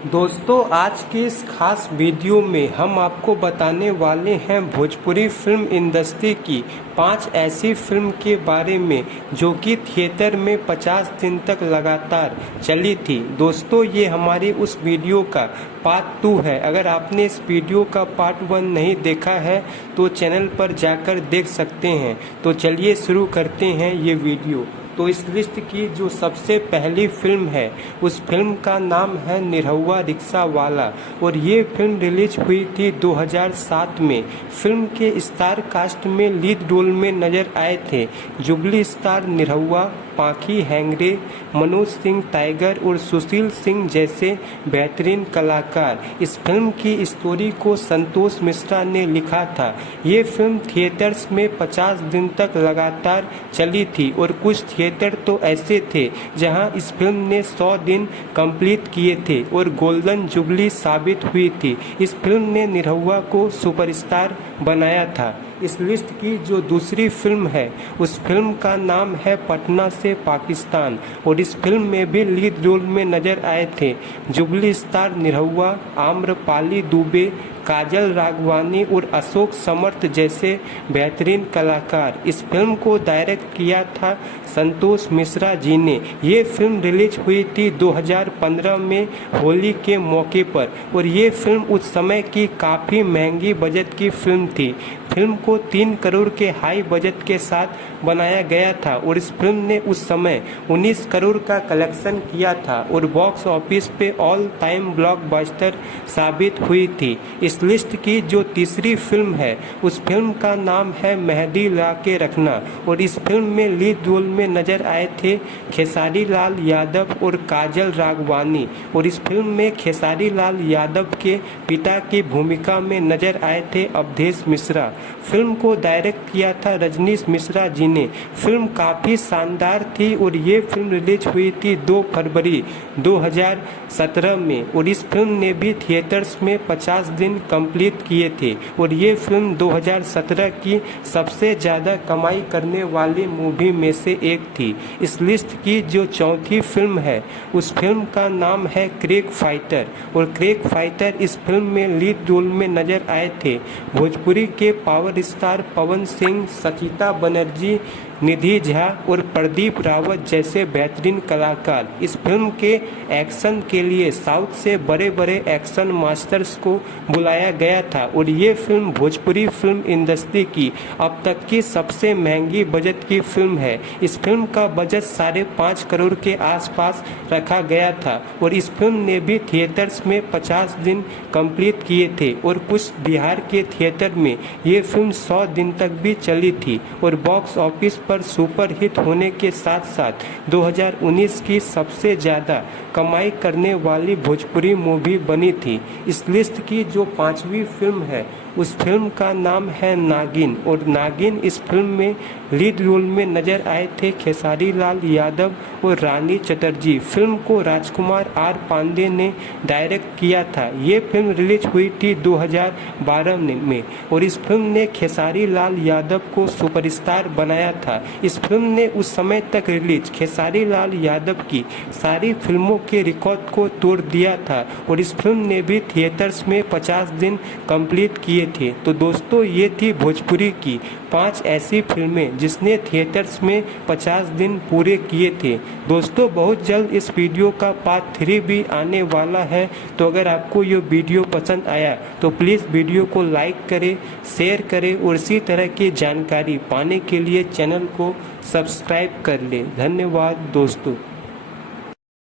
दोस्तों आज के इस खास वीडियो में हम आपको बताने वाले हैं भोजपुरी फिल्म इंडस्ट्री की 5 ऐसी फिल्म के बारे में जो कि थिएटर में 50 दिन तक लगातार चली थी। दोस्तों ये हमारी उस वीडियो का पार्ट 2 है। अगर आपने इस वीडियो का पार्ट 1 नहीं देखा है तो चैनल पर जाकर देख सकते हैं। तो चलिए शुरू करते हैं ये वीडियो। तो इस लिस्ट की जो सबसे पहली फिल्म है उस फिल्म का नाम है निरहुआ रिक्शा वाला और ये फिल्म रिलीज हुई थी 2007 में। फिल्म के स्टार कास्ट में लीड रोल में नजर आए थे जुबली स्टार निरहुआ, पाखी हैंगरे, मनोज सिंह टाइगर और सुशील सिंह जैसे बेहतरीन कलाकार। इस फिल्म की स्टोरी को संतोष मिश्रा ने लिखा था। ये फिल्म थिएटर्स में 50 दिन तक लगातार चली थी और कुछ थिएटर तो ऐसे थे जहां इस फिल्म ने 100 दिन कंप्लीट किए थे और गोल्डन जुबली साबित हुई थी। इस फिल्म ने निरहुआ को सुपरस्टार बनाया था। इस लिस्ट की जो दूसरी फिल्म है उस फिल्म का नाम है पटना से पाकिस्तान और इस फिल्म में भी लीड रोल में नजर आए थे जुबली स्टार निरहुआ, आम्रपाली दुबे, काजल राघवानी और अशोक समर्थ जैसे बेहतरीन कलाकार। इस फिल्म को डायरेक्ट किया था संतोष मिश्रा जी ने। ये फिल्म रिलीज हुई थी 2015 में होली के मौके पर और ये फिल्म उस समय की काफ़ी महंगी बजट की फिल्म थी। फिल्म को 3 करोड़ के हाई बजट के साथ बनाया गया था और इस फिल्म ने उस समय 19 करोड़ का कलेक्शन किया था और बॉक्स ऑफिस पे ऑल टाइम ब्लॉकबस्टर साबित हुई थी। इस लिस्ट की जो तीसरी फिल्म है उस फिल्म का नाम है मेहंदी ला के रखना और इस फिल्म में लीड रोल में नजर आए थे खेसारी लाल यादव और काजल राघवानी और इस फिल्म में खेसारी लाल यादव के पिता की भूमिका में नजर आए थे अवधेश मिश्रा। फिल्म को डायरेक्ट किया था रजनीश मिश्रा जी ने। फिल्म काफ़ी शानदार थी और ये फिल्म रिलीज हुई थी 2 फरवरी 2017 में और इस फिल्म ने भी थिएटर्स में 50 दिन कंप्लीट किए थे और ये फिल्म 2017 की सबसे ज़्यादा कमाई करने वाली मूवी में से एक थी। इस लिस्ट की जो चौथी फिल्म है उस फिल्म का नाम है क्रिक फाइटर और क्रिक फाइटर इस फिल्म में लीड रोल में नजर आए थे भोजपुरी के पावर स्टार पवन सिंह, सचिता बनर्जी, निधि झा और प्रदीप रावत जैसे बेहतरीन कलाकार। इस फिल्म के एक्शन के लिए साउथ से बड़े बड़े एक्शन मास्टर्स को बुलाया गया था और ये फिल्म भोजपुरी फिल्म इंडस्ट्री की अब तक की सबसे महंगी बजट की फिल्म है। इस फिल्म का बजट 5.5 करोड़ के आसपास रखा गया था और इस फिल्म ने भी थिएटर्स में 50 दिन कंप्लीट किए थे और कुछ बिहार के थिएटर में ये फिल्म 100 दिन तक भी चली थी और बॉक्स ऑफिस पर सुपर हिट होने के साथ साथ 2019 की सबसे ज़्यादा कमाई करने वाली भोजपुरी मूवी बनी थी। इस लिस्ट की जो 5वीं फिल्म है उस फिल्म का नाम है नागिन और नागिन इस फिल्म में लीड रोल में नजर आए थे खेसारी लाल यादव और रानी चटर्जी। फिल्म को राजकुमार आर पांडे ने डायरेक्ट किया था। ये फिल्म रिलीज हुई थी 2012 में और इस फिल्म ने खेसारी लाल यादव को सुपरस्टार बनाया था। इस फिल्म ने उस समय तक रिलीज खेसारी लाल यादव की सारी फिल्मों के रिकॉर्ड को तोड़ दिया था और इस फिल्म ने भी थिएटर्स में 50 दिन कंप्लीट किए थे। तो दोस्तों ये थी भोजपुरी की 5 ऐसी फिल्में जिसने थिएटर्स में 50 दिन पूरे किए थे। दोस्तों बहुत जल्द इस वीडियो का पार्ट 3 भी आने वाला है। तो अगर आपको ये वीडियो पसंद आया तो प्लीज़ वीडियो को लाइक करें, शेयर करें और इसी तरह की जानकारी पाने के लिए चैनल को सब्सक्राइब कर लें। धन्यवाद दोस्तों।